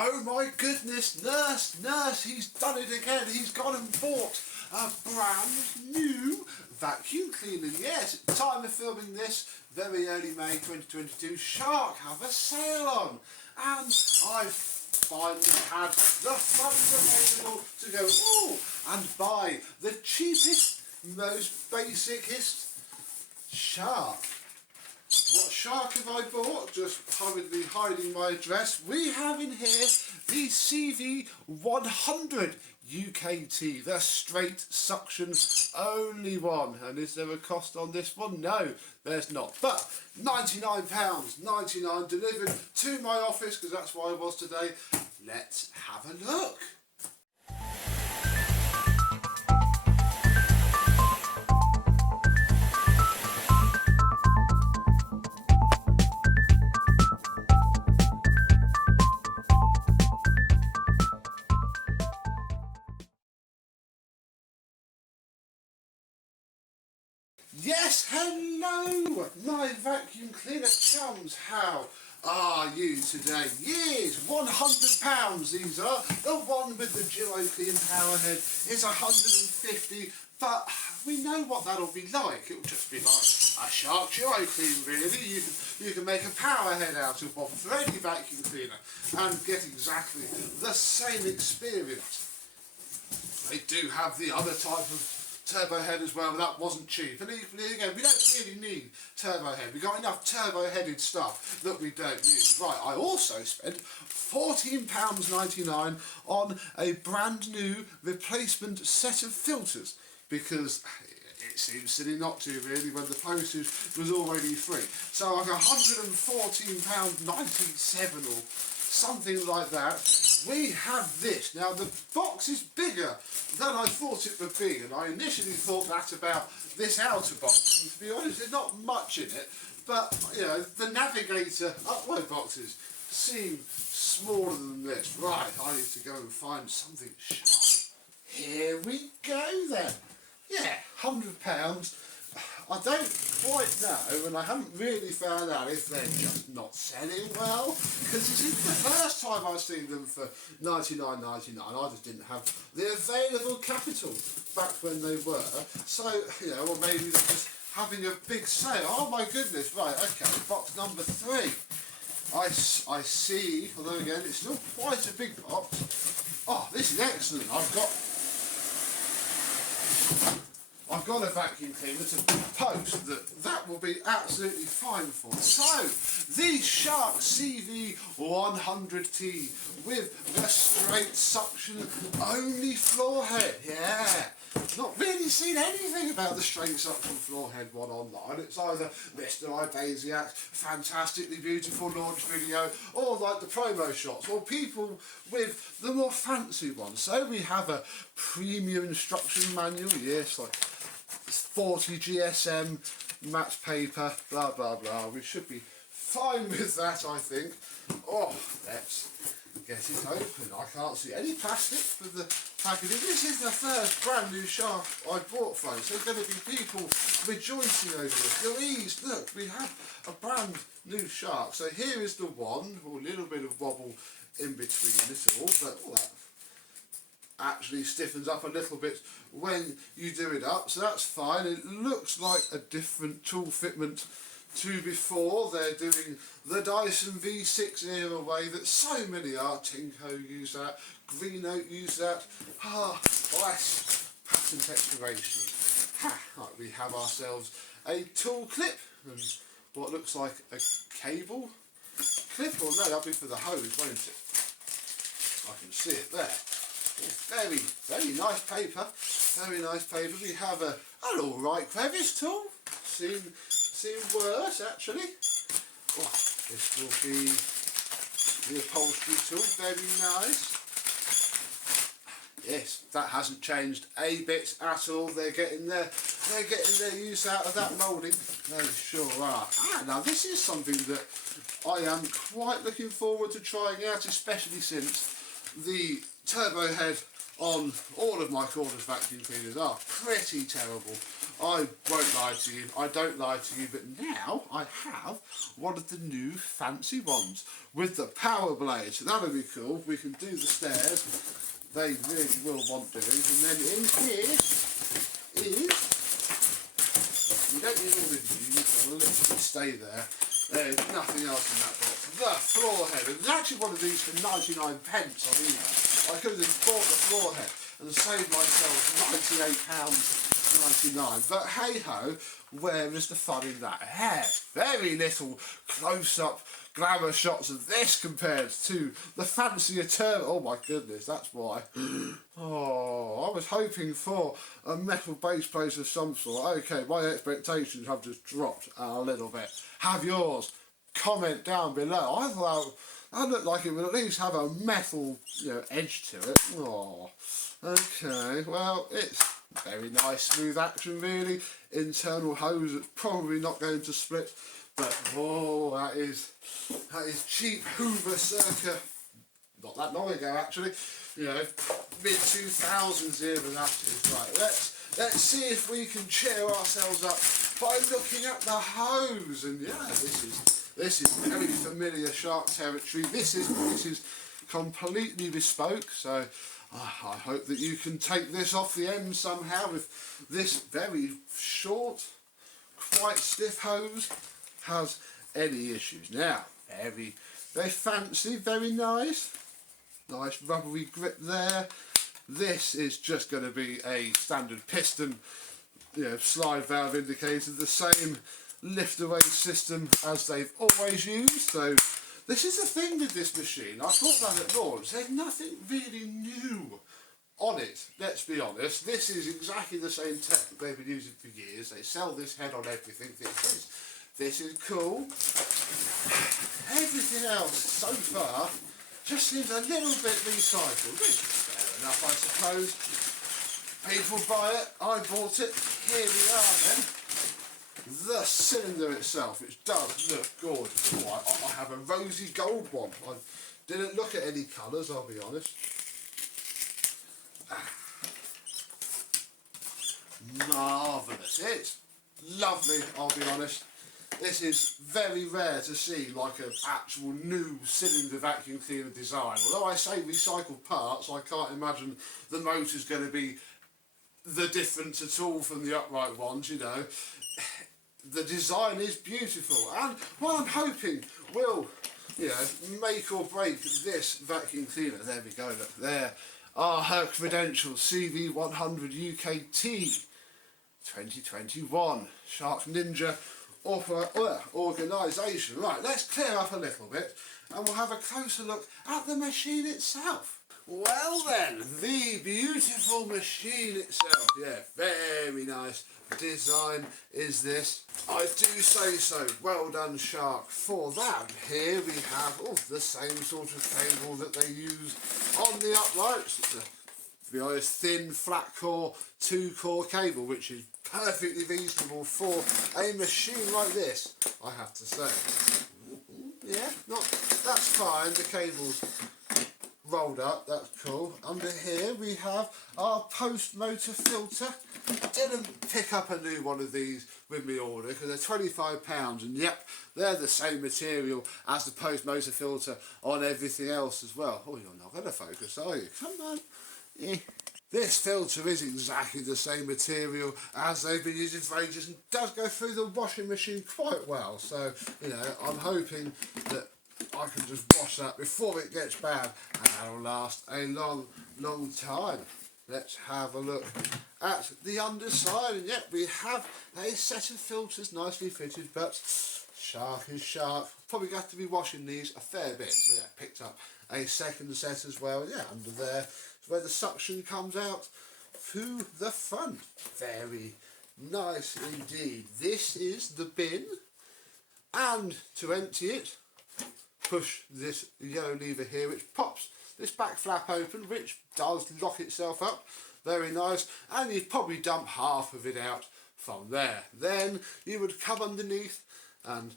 Oh my goodness, nurse, he's done it again. He's gone and bought a brand new vacuum cleaner. Yes, at the time of filming this, very early May 2022, Shark have a sale on. And I've finally had the funds available to go, ooh, and buy the cheapest, most basicest Shark. What Shark have I bought? Just hurriedly hiding my address. We have in here the CV100UKT, the straight suction only one. And is there a cost on this one? No, there's not. But £99.99 delivered to my office, because that's where I was today. Let's have a look. Yes, hello, my vacuum cleaner chums. How are you today? Yes, £100 these are. The one with the Duo Clean Powerhead is 150, but we know what that'll be like. It'll just be like a Shark Duo Clean, really. You can make a Powerhead out of one for any vacuum cleaner and get exactly the same experience. They do have the other type of turbo head as well, but that wasn't cheap. And equally again, we don't really need turbo head. We've got enough turbo headed stuff that we don't use. Right, I also spent £14.99 on a brand new replacement set of filters, because it seems silly not to, really, when the postage was already free. So like £114.97 or something like that. We have this. Now the box is bigger than I thought it would be, and I initially thought that about this outer box, and to be honest there's not much in it, but you know, the Navigator upload boxes seem smaller than this. Right, I need to go and find something sharp. Here we go then. Yeah, £100. I don't quite know, and I haven't really found out if they're just not selling well, because this is the first time I've seen them for £99.99. I just didn't have the available capital back when they were. So, you know, or maybe they're just having a big sale. Oh my goodness, right, okay, box number 3. I see, although again, it's still quite a big box. Oh, this is excellent. I've got a vacuum cleaner to post that will be absolutely fine for. So, the Shark CV100T with the straight suction only floor head. Yeah, not really seen anything about the straight suction floor head one online. It's either Mr. Ibasiak's fantastically beautiful launch video, or like the promo shots, or people with the more fancy ones. So we have a premium instruction manual, yes, like 40 GSM matte paper, blah blah blah. We should be fine with that, I think. Oh, let's get it open. I can't see any plastic for the packaging. This is the first brand new Shark I bought, folks. There's going to be people rejoicing over this. Louise, look, we have a brand new Shark. So here is the one, a little bit of wobble in between this all, but all that actually stiffens up a little bit when you do it up, so that's fine. It looks like a different tool fitment to before. They're doing the Dyson V6 era way that so many are. Tinko use that, Green Oak use that. Nice patent expiration. Right, we have ourselves a tool clip and what looks like a cable clip, or no, that'll be for the hose, won't it? I can see it there. Very, very nice paper. Very nice paper. We have an alright crevice tool. Seen worse, actually. Oh, this will be the upholstery tool. Very nice. Yes, that hasn't changed a bit at all. They're getting their use out of that moulding. They sure are. Now this is something that I am quite looking forward to trying out, especially since the turbo head on all of my cordless vacuum cleaners are pretty terrible. I won't lie to you, I don't lie to you, but now I have one of the new fancy ones with the power blade. So that'll be cool. We can do the stairs. They really will want doing. And then in here is, you don't need all of you, you can literally stay there. There's nothing else in that box. The floor head. And there's actually one of these for 99 pence on eBay. I could have bought the floor head and saved myself £98.99. But hey ho, where is the fun in that? Very little close-up glamour shots of this compared to the fancier turbo. Oh my goodness, that's why. Oh, I was hoping for a metal base plate of some sort. Okay, my expectations have just dropped a little bit. Have yours. Comment down below. I thought that looked like it would at least have a metal, edge to it. Oh, okay. Well, it's very nice, smooth action, really. Internal hose that's probably not going to split, but oh, that is cheap Hoover circa not that long ago, actually. Mid 2000s era that is. Right, let's see if we can cheer ourselves up by looking at the hose. And yeah, this is very familiar Shark territory. This is completely bespoke, so I hope that you can take this off the end somehow if this very short, quite stiff hose has any issues. Now, very fancy, very nice. Nice rubbery grip there. This is just going to be a standard piston, slide valve indicator, the same lift away system as they've always used. So this is the thing with this machine. I thought that at launch, there's nothing really new on it, let's be honest. This is exactly the same tech that they've been using for years. They sell this head on everything. This is cool. Everything else so far just seems a little bit recycled, which is fair enough, I suppose. People buy it, I bought it, here we are then. The cylinder itself, which does look gorgeous. Oh, I have a rosy gold one. I didn't look at any colours, I'll be honest. Marvellous. It's lovely, I'll be honest. This is very rare to see like an actual new cylinder vacuum cleaner design. Although I say recycled parts, I can't imagine the motor's going to be the difference at all from the upright ones, The design is beautiful, and what I'm hoping will, make or break this vacuum cleaner. There we go, look, there are her credentials. CV100UKT 2021 Shark Ninja organisation. Right, let's clear up a little bit and we'll have a closer look at the machine itself. Well then, the beautiful machine itself. Yeah, very nice design is this. I do say so. Well done, Shark, for that. Here we have the same sort of cable that they use on the uprights. It's a, to be honest, thin, flat core, 2-core cable, which is perfectly reasonable for a machine like this, I have to say. Yeah, that's fine. The cable's rolled up, that's cool. Under here we have our post motor filter. Didn't pick up a new one of these with me order because they're £25, and yep, they're the same material as the post motor filter on everything else as well. Oh, you're not going to focus, are you? Come on. Yeah. This filter is exactly the same material as they've been using for ages and does go through the washing machine quite well. So, I'm hoping that I can just wash that before it gets bad, and that'll last a long, long time. Let's have a look at the underside, and yep, we have a set of filters nicely fitted, but Shark is Shark. Probably got to be washing these a fair bit. So yeah, picked up a second set as well. Yeah, under there is where the suction comes out through the front. Very nice indeed. This is the bin, and to empty it, push this yellow lever here, which pops this back flap open, which does lock itself up. Very nice. And you'd probably dump half of it out from there. Then you would come underneath and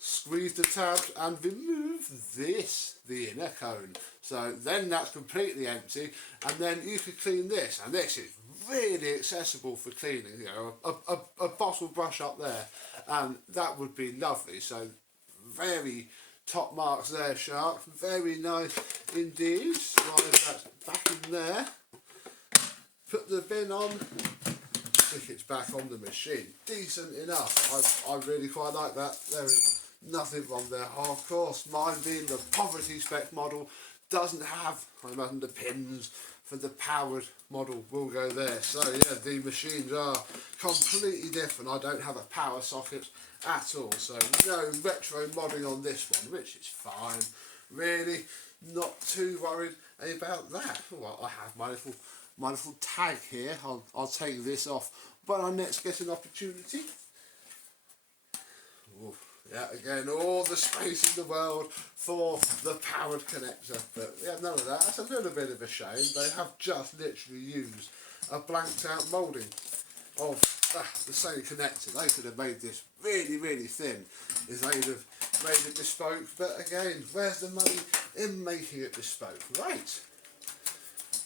squeeze the tabs and remove this, the inner cone. So then that's completely empty, and then you could clean this, and this is really accessible for cleaning. You know, a bottle brush up there, and that would be lovely. So very top marks there, Shark. Very nice indeed. Slide that back in there. Put the bin on. Stick it back on the machine. Decent enough. I really quite like that. There is nothing wrong there. Of course, mine being the poverty spec model doesn't have, I imagine, the pins for the powered model will go there. So yeah, the machines are completely different. I don't have a power socket at all, so no retro modding on this one, which is fine. Really not too worried about that. Well, I have my little tag here. I'll take this off when I next get an opportunity. Ooh, yeah, again, all the space in the world for the powered connector, but yeah, none of that. That's a little bit of a shame. They have just literally used a blanked out moulding of the same connector. They could have made this really, really thin if they'd have made it bespoke, but again, where's the money in making it bespoke? Right,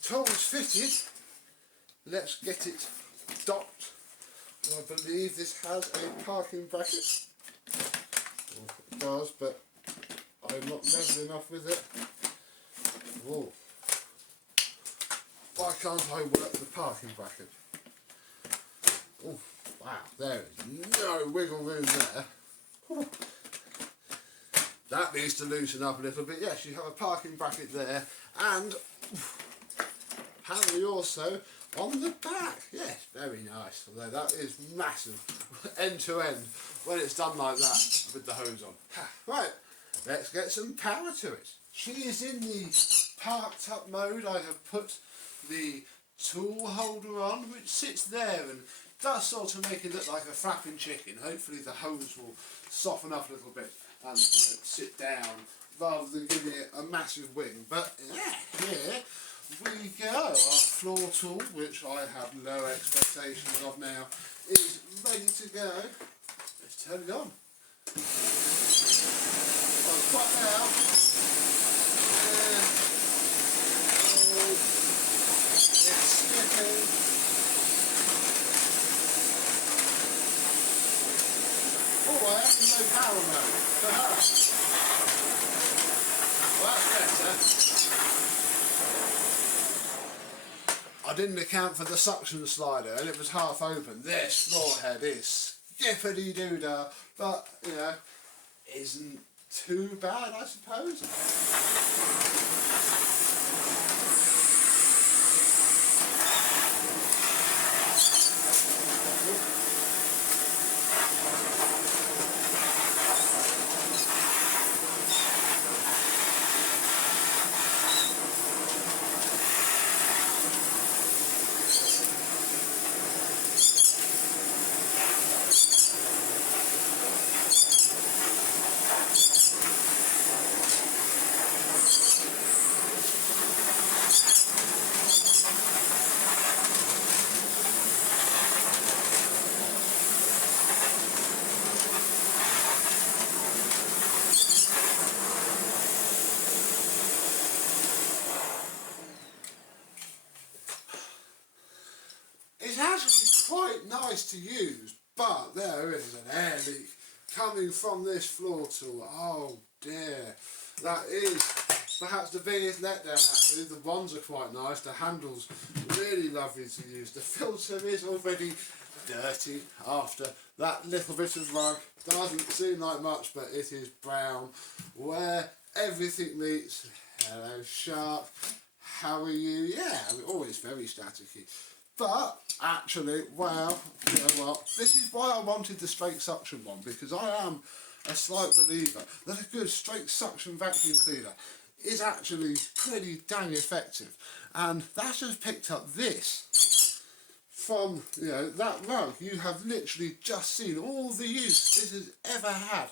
tools fitted. Let's get it docked. I believe this has a parking bracket. It does, but I'm not level enough with it. Whoa. Why can't I work the parking bracket? Oh, wow, there is no wiggle room there. Ooh. That needs to loosen up a little bit. Yes, you have a parking bracket there, and have we also on the back. Yes, very nice. Although that is massive, end to end, when it's done like that with the hose on. Right, let's get some power to it. She is in the parked up mode. I have put the tool holder on, which sits there and does sort of make it look like a flapping chicken. Hopefully the hose will soften up a little bit and sit down rather than giving it a massive wing. But yeah, here we go. Our floor tool, which I have no expectations of now, is ready to go. Let's turn it on. Quite now. It's skipping. Oh, I have to go power mode. Well, that's better. I didn't account for the suction slider and it was half open. This floor head is skippity-doo-dah, but, you know, isn't too bad, I suppose. It's actually quite nice to use, but there is an air leak coming from this floor tool. Oh dear. That is perhaps the biggest letdown actually. The wands are quite nice, the handle's really lovely to use. The filter is already dirty after that little bit of rug. Doesn't seem like much, but it is brown. Where everything meets. Hello Shark, how are you? Yeah, always very staticky. But actually, well, you know what, this is why I wanted the straight suction one, because I am a slight believer that a good straight suction vacuum cleaner is actually pretty dang effective. And that's just picked up this from, you know, that rug. You have literally just seen all the use this has ever had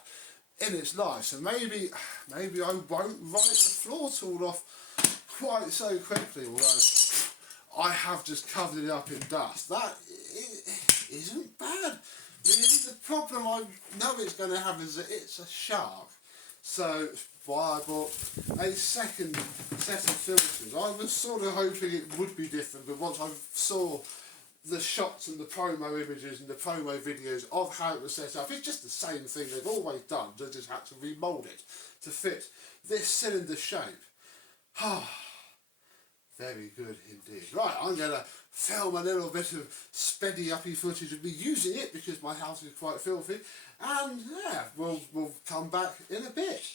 in its life. So maybe I won't write the floor tool off quite so quickly, although I have just covered it up in dust. That isn't bad The problem I know it's going to have is that it's a shark. So that's why I bought a second set of filters. I was sort of hoping it would be different, but once I saw the shots and the promo images and the promo videos of how it was set up, it's just the same thing they've always done. They just had to remould it to fit this cylinder shape. Very good indeed. Right, I'm going to film a little bit of speddy uppy footage of me using it because my house is quite filthy, and yeah, we'll come back in a bit.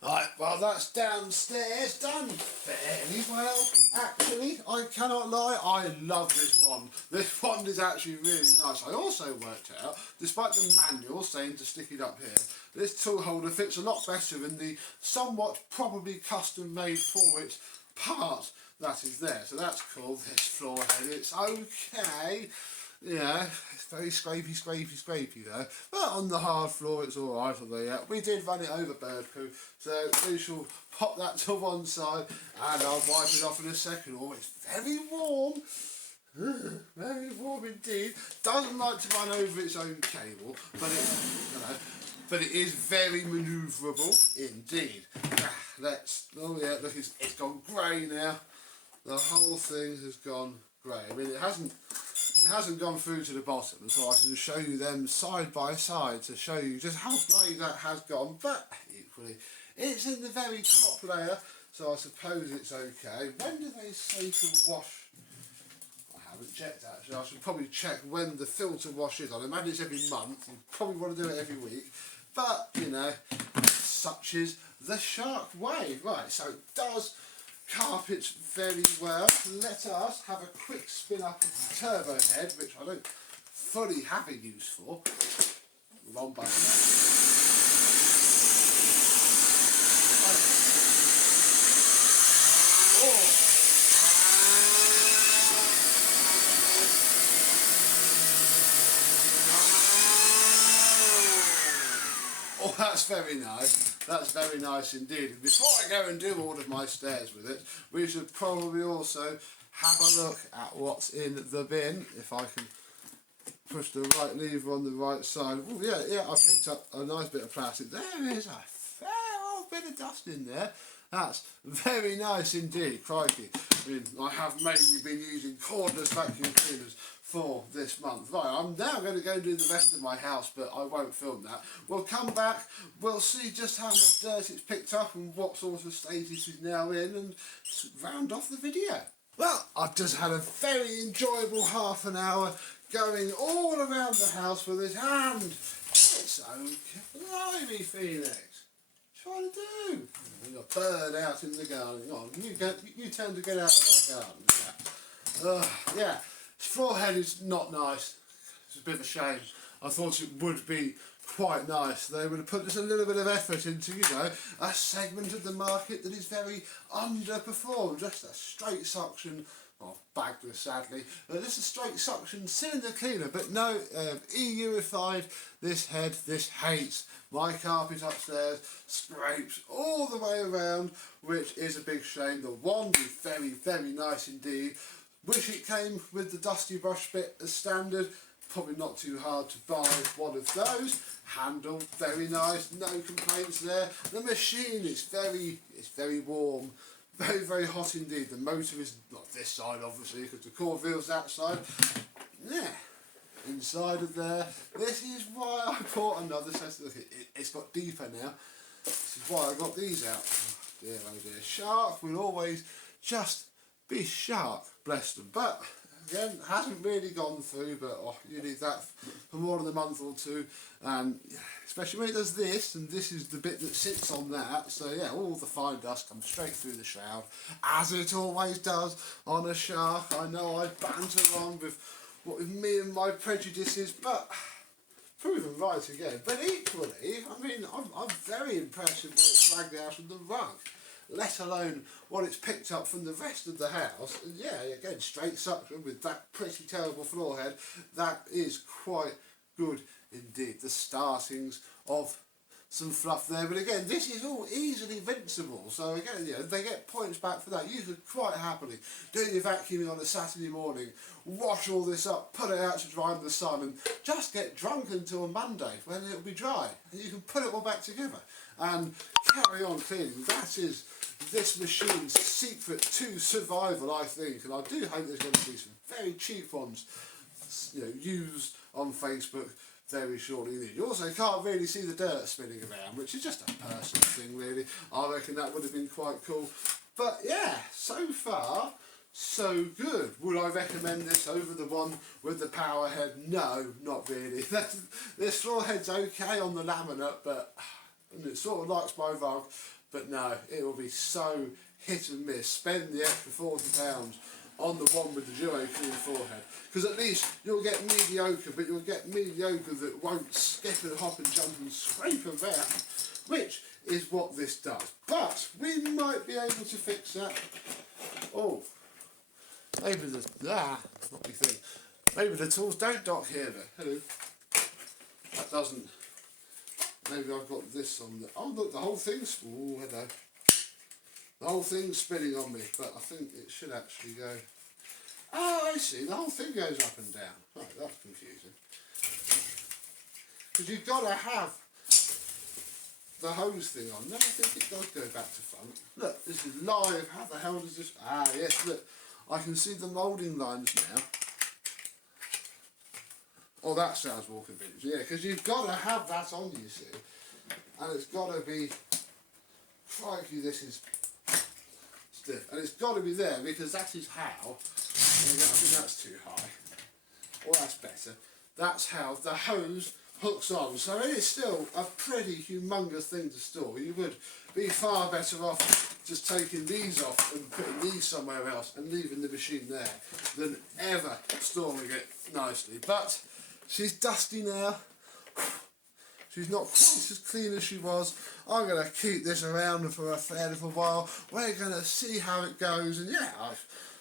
Right, well that's downstairs done fairly well. Actually, I cannot lie, I love this one. This one is actually really nice. I also worked out, despite the manual saying to stick it up here, this tool holder fits a lot better in the somewhat probably custom made for it part that is there. So that's cool. This floor head, it's okay. Yeah, it's very scrapey though. But on the hard floor it's alright. We did run it over bird poo, so we shall pop that to one side and I'll wipe it off in a second. Oh, it's very warm. Very warm indeed. Doesn't like to run over its own cable, but but it is very manoeuvrable indeed. Oh yeah, look, it's gone grey now. The whole thing has gone grey. I mean, it hasn't gone through to the bottom, so I can show you them side by side to show you just how grey that has gone, but equally it's in the very top layer, so I suppose it's okay. When do they say to wash? I haven't checked actually. I should probably check when the filter wash is. I imagine it's every month. You probably want to do it every week, but you know, such is the shark way. Right, so it does carpets very well. Let us have a quick spin up of the turbo head, which I don't fully have a use for. Wrong button. that's very nice. That's very nice indeed. And before I go and do all of my stairs with it, we should probably also have a look at what's in the bin. If I can push the right lever on the right side. Oh yeah, I picked up a nice bit of plastic. There is a fair old bit of dust in there. That's very nice indeed, crikey. I mean, I have mainly been using cordless vacuum cleaners for this month. Right, I'm now going to go and do the rest of my house, but I won't film that. We'll come back, we'll see just how much dirt it's picked up and what sort of state it is now in, and round off the video. Well, I've just had a very enjoyable half an hour going all around the house with it, and it's okay. Blimey, Phoenix. What are you trying to do? You've got a bird out in the garden. Oh, you tend to get out of that garden. Yeah. This floor head is not nice. It's a bit of a shame. I thought it would be quite nice. They would have put just a little bit of effort into, you know, a segment of the market that is very underperformed. Just a straight suction, well, bagless sadly, just a straight suction cylinder cleaner, but no, EU-ified this head. This hates my carpet upstairs, scrapes all the way around, which is a big shame. The wand is very, very nice indeed. Wish it came with the dusty brush bit as standard. Probably not too hard to buy one of those. Handle, very nice, no complaints there. The machine is very warm, very, very hot indeed. The motor is not this side obviously because the core wheel's that side. Yeah, inside of there. This is why I bought another set. Look, it's got deeper now. This is why I got these out. Oh dear. Shark will always just be shark, bless them. But again, hasn't really gone through, but you need that for more than a month or two, and especially when it does this, and this is the bit that sits on that, so yeah, all the fine dust comes straight through the shroud, as it always does on a shark. I know I banter on with me and my prejudices, but proven right again. But equally, I mean, I'm very impressed with what it's dragged out of the rug, let alone what it's picked up from the rest of the house. And yeah, again, straight suction with that pretty terrible floor head. That is quite good indeed. The startings of some fluff there, but again, this is all easily rinsable, so again, you know, they get points back for that. You could quite happily do your vacuuming on a Saturday morning, wash all this up, put it out to dry in the sun, and just get drunk until Monday when it'll be dry, and you can put it all back together and carry on cleaning. That is this machine's secret to survival, I think, and I do hope there's going to be some very cheap ones, you know, used on Facebook very shortly. You also can't really see the dirt spinning around, which is just a personal thing really. I reckon that would have been quite cool. But yeah, so far so good. Would I recommend this over the one with the power head? No, not really. This floor head's okay on the laminate, but and it sort of likes my rug, but no, it will be so hit and miss. Spend the extra £40 on the one with the duo clean forehead, because at least you'll get mediocre, but you'll get mediocre that won't skip and hop and jump and scrape around, which is what this does. But we might be able to fix that. Oh, maybe not the thing. Maybe the tools don't dock here though. Hello. That doesn't. Maybe I've got this on the. Oh look, the whole thing's. Oh hello. The whole thing's spinning on me, but I think it should actually go. Oh, I see. The whole thing goes up and down. Right, that's confusing. Because you've got to have the hose thing on. No, I think it does go back to front. Look, this is live. How the hell does this? Ah, yes. Look, I can see the moulding lines now. Oh, that sounds more convincing. Yeah, because you've got to have that on, you see, and it's got to be. Crikey, this is. And it's got to be there because that is how, I think that's too high, or that's better, that's how the hose hooks on. So it is still a pretty humongous thing to store. You would be far better off just taking these off and putting these somewhere else and leaving the machine there than ever storing it nicely. But she's dusty now. She's not quite as clean as she was. I'm going to keep this around for a fair little while. We're going to see how it goes. And yeah, I'm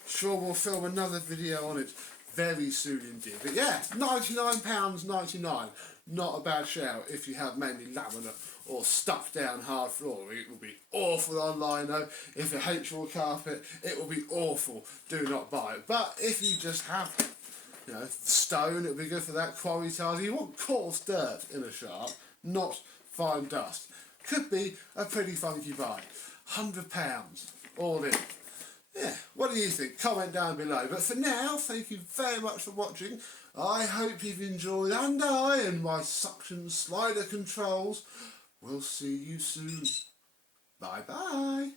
sure we'll film another video on it very soon indeed. But yeah, £99.99. not a bad shout if you have mainly laminate or stuck down hard flooring. It will be awful on lino. If you hate your carpet, it will be awful. Do not buy it. But if you just have, stone, it'll be good for that. Quarry tiles. You want coarse dirt in a sharp, not fine dust. Could be a pretty funky buy. £100 all in. Yeah, what do you think? Comment down below. But for now, thank you very much for watching. I hope you've enjoyed, and I and my suction slider controls. We'll see you soon. Bye bye.